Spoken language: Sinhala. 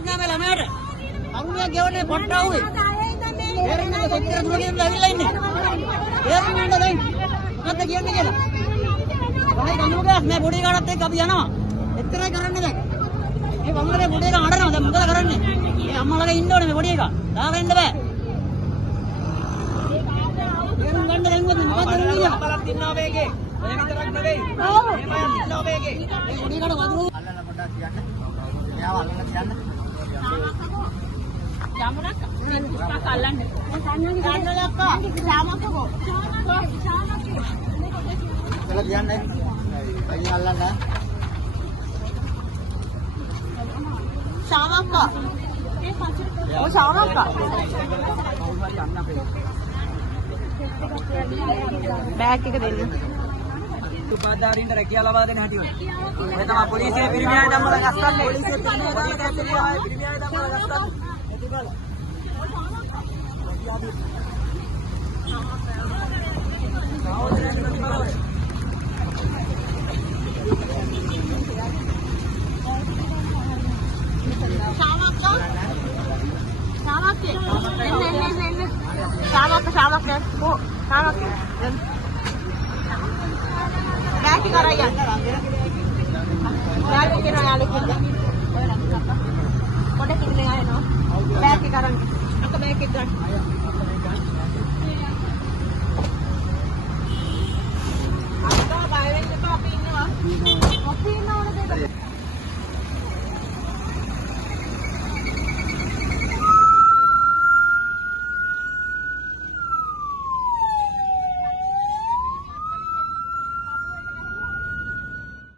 ප්‍රඥාවේ ළමයාට අරුණියක් ගෙවන්නේ පොට්ට ආවේ. තේරෙන්නේ කොච්චර දුරකින්ද ඇවිල්ලා ඉන්නේ. තේරෙන්නේ දැන්. මොකද්ද කියන්නේ කියලා. වහයි ගමුද මේ පොඩි කාටත් එක්ක අපි යනවා. එච්චරයි කරන්නේ දැන්. මේ වංගලේ පොඩි එකා අඬනවා. දැන් මොකද කරන්නේ? මේ අම්මලාගේ ඉන්න ඕනේ මේ පොඩි එකා. දාගෙන ඉන්න බෑ. තේරුම් ගන්න දැන් මොකද කරන්නේ? අම්මලාත් ඉන්නවා මේකේ. ඔය විතරක් නෙවෙයි. මේමයන් ඉන්නවා මේකේ. මේ පොඩි එකාට වතුර අල්ලන්න පොඩ්ඩක් කියන්න. මෙයාව අල්ලන්න කියන්න. Jamunak, kalan. Kalau dia naik, lagi halan dah. Sama kak? Oh sama kak? Bag kita dulu. Tupadarin rakyat lawan dengan hati. Kita mah polisi pirimnya ada malah gaskan. Polisi pirimnya ada malah gaskan. Kopi